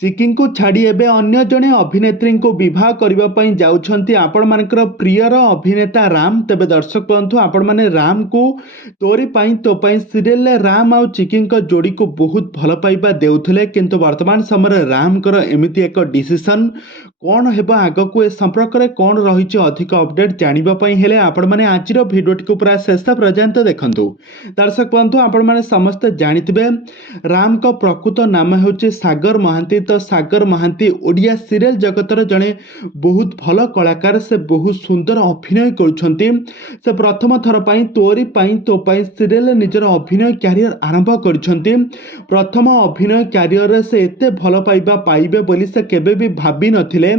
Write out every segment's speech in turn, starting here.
ଚିକିଙ୍କୁ ଛାଡ଼ି ଏବେ ଅନ୍ୟ ଜଣେ ଅଭିନେତ୍ରୀଙ୍କୁ ବିବାହ କରିବା ପାଇଁ ଯାଉଛନ୍ତି ଆପଣମାନଙ୍କର ପ୍ରିୟର ଅଭିନେତା ରାମ। ତେବେ ଦର୍ଶକ ବନ୍ଧୁ, ଆପଣମାନେ ରାମକୁ ତୋରି ପାଇଁ ତୋ ପାଇଁ ସିରିଏଲରେ ରାମ ଆଉ ଚିକିଙ୍କ ଯୋଡ଼ିକୁ ବହୁତ ଭଲ ପାଇବା ଦେଉଥିଲେ, କିନ୍ତୁ ବର୍ତ୍ତମାନ ସମୟରେ ରାମଙ୍କର ଏମିତି ଏକ ଡିସିସନ୍ କ'ଣ ହେବ ଆଗକୁ, ଏ ସମ୍ପର୍କରେ କ'ଣ ରହିଛି ଅଧିକ ଅପଡେଟ୍ ଜାଣିବା ପାଇଁ ହେଲେ ଆପଣମାନେ ଆଜିର ଭିଡ଼ିଓଟିକୁ ପୁରା ଶେଷ ପର୍ଯ୍ୟନ୍ତ ଦେଖନ୍ତୁ। ଦର୍ଶକ ବନ୍ଧୁ, ଆପଣମାନେ ସମସ୍ତେ ଜାଣିଥିବେ ରାମଙ୍କ ପ୍ରକୃତ ନାମ ହେଉଛି ସାଗର ମହାନ୍ତି। ତ ସାଗର ମହାନ୍ତି ଓଡ଼ିଆ ସିରିଏଲ ଜଗତର ଜଣେ ବହୁତ ଭଲ କଳାକାର। ସେ ବହୁତ ସୁନ୍ଦର ଅଭିନୟ କରୁଛନ୍ତି। ସେ ପ୍ରଥମ ଥର ପାଇଁ ତୋରି ପାଇଁ ତୋ ପାଇଁ ସିରିଏଲରେ ନିଜର ଅଭିନୟ କ୍ୟାରିୟର ଆରମ୍ଭ କରିଛନ୍ତି। ପ୍ରଥମ ଅଭିନୟ କ୍ୟାରିୟରରେ ସେ ଏତେ ଭଲ ପାଇବା ପାଇବେ ବୋଲି ସେ କେବେ ବି ଭାବି ନଥିଲେ,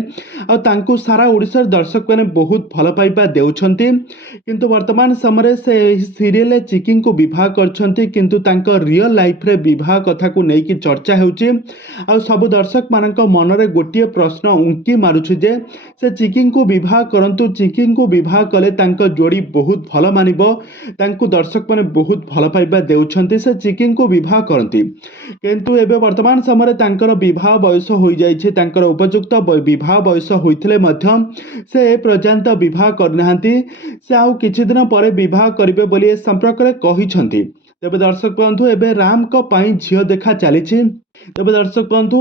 ଆଉ ତାଙ୍କୁ ସାରା ଓଡ଼ିଶାର ଦର୍ଶକମାନେ ବହୁତ ଭଲ ପାଇବା ଦେଉଛନ୍ତି। କିନ୍ତୁ ବର୍ତ୍ତମାନ ସମୟରେ ସେ ଏହି ସିରିଏଲରେ ଚିକିଙ୍କୁ ବିବାହ କରିଛନ୍ତି, କିନ୍ତୁ ତାଙ୍କ ରିଅଲ ଲାଇଫରେ ବିବାହ କଥାକୁ ନେଇକି ଚର୍ଚ୍ଚା ହେଉଛି। ଆଉ ସବୁ ଦର୍ଶକମାନଙ୍କ ମନରେ ଗୋଟିଏ ପ୍ରଶ୍ନ ଉଙ୍କି ମାରୁଛି ଯେ ସେ ଚିକିଙ୍କୁ ବିବାହ କରନ୍ତୁ। ଚିକିଙ୍କୁ ବିବାହ କଲେ ତାଙ୍କ ଯୋଡ଼ି ବହୁତ ଭଲ ମାନିବ, ତାଙ୍କୁ ଦର୍ଶକମାନେ ବହୁତ ଭଲ ପାଇବା ଦେଉଛନ୍ତି, ସେ ଚିକିଙ୍କୁ ବିବାହ କରନ୍ତି। କିନ୍ତୁ ଏବେ ବର୍ତ୍ତମାନ ସମୟରେ ତାଙ୍କର ବିବାହ ବୟସ ହୋଇଯାଇଛି। ତାଙ୍କର ଉପଯୁକ୍ତ ବିବାହ ବୟସ ହୋଇଥିଲେ ମଧ୍ୟ ସେ ଏ ପର୍ଯ୍ୟନ୍ତ ବିବାହ କରିନାହାନ୍ତି। ସେ ଆଉ କିଛି ଦିନ ପରେ ବିବାହ କରିବେ ବୋଲି ଏ ସମ୍ପର୍କରେ କହିଛନ୍ତି। ତେବେ ଦର୍ଶକ ବନ୍ଧୁ, ଏବେ ରାମଙ୍କ ପାଇଁ ଝିଅ ଦେଖା ଚାଲିଛି। ତେବେ ଦର୍ଶକ ବନ୍ଧୁ,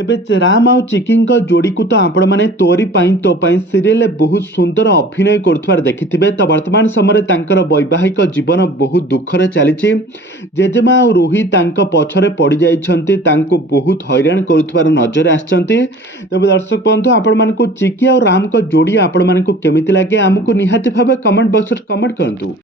ଏବେ ରାମ ଆଉ ଚିକିଙ୍କ ଯୋଡ଼ିକୁ ତ ଆପଣମାନେ ତୋରି ପାଇଁ ତୋ ପାଇଁ ସିରିଏଲରେ ବହୁତ ସୁନ୍ଦର ଅଭିନୟ କରୁଥିବାର ଦେଖିଥିବେ। ତ ବର୍ତ୍ତମାନ ସମୟରେ ତାଙ୍କର ବୈବାହିକ ଜୀବନ ବହୁତ ଦୁଃଖରେ ଚାଲିଛି। ଜେଜେମା ଆଉ ରୋହି ତାଙ୍କ ପଛରେ ପଡ଼ିଯାଇଛନ୍ତି, ତାଙ୍କୁ ବହୁତ ହଇରାଣ କରୁଥିବାର ନଜରରେ ଆସିଛନ୍ତି। ତେବେ ଦର୍ଶକ ବନ୍ଧୁ, ଆପଣମାନଙ୍କୁ ଚିକି ଆଉ ରାମଙ୍କ ଯୋଡ଼ି ଆପଣମାନଙ୍କୁ କେମିତି ଲାଗେ ଆମକୁ ନିହାତି ଭାବେ କମେଣ୍ଟ ବକ୍ସରେ କମେଣ୍ଟ କରନ୍ତୁ।